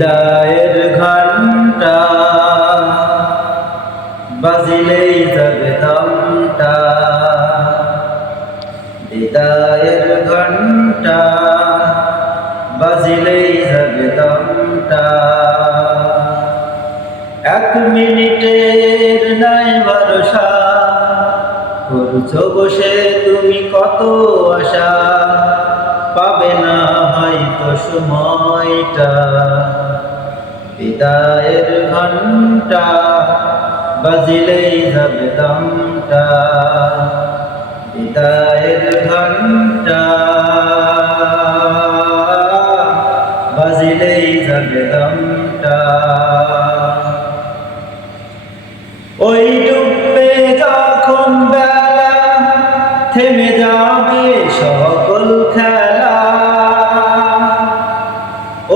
বিদায়ের ঘণ্টা বাজিলেই যাবে দমটা, বিদায়ের ঘণ্টা বাজিলেই যাবে দমটা। 1 মিনিটের নাই ভরসা, করছো বসে তুমি কত আশা, পাবে না হয়তো সময়টা। বিদায়ের ঘণ্টা বাজিলেই যাবে দমটা, বিদায়ের ঘণ্টা বাজিলেই যাবে দমটা। ওই ডুববে যখন বেলা, থেমে যাবে সকল খেলা।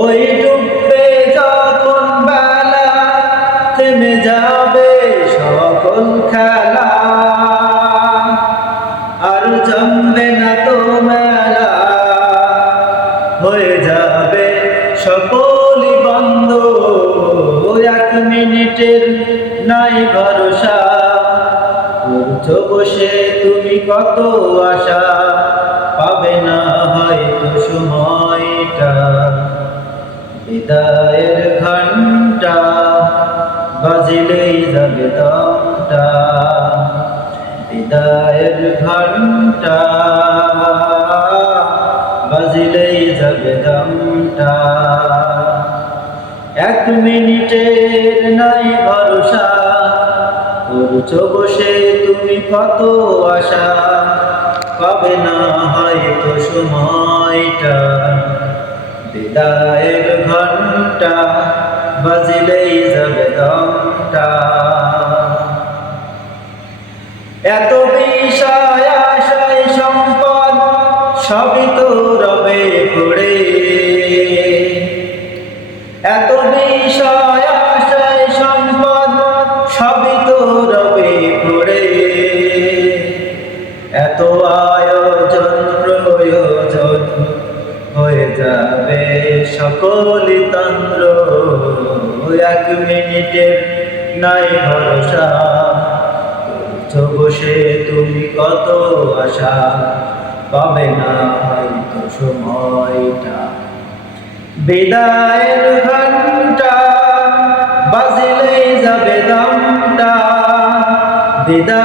ওই ডুববে যখন বেলা, থেমে যাবে সকল খেলা। আর জমবে না তো মেলা, হয়ে যাবে সকলই বন্ধ। 1 মিনিটের নাই ভরসা, করছো বসে তুমি কত আশা, পাবে না হয়তো সময়টা। বিদায়ের ঘণ্টা বাজিলেই যাবে দমটা, বিদায়ের ঘণ্টা বাজিলেই যাবে দমটা। 1 মিনিটের নাই ভরসা, করছো বসে তুমি কত আশা, পাবে না হয়তো সময়টা। বিদায়ের ঘণ্টা বাজিলেই যাবে দমটা। এত বিষয় আশায় সম্পদ সবই তো রবে পড়ে, এত বিষয় আশায় সম্পদ সবই তো রবে পড়ে। এত আয়োজন প্রয়োজন হয়ে যাবে সকলই তন্দ্র। 1 মিনিটের নাই ভরসা, করছো বসে তুমি কত আশা, পাবে না হয়তো সময়টা। বিদায়ের ঘণ্টা বাজিলেই যাবে দমটা, বিদায়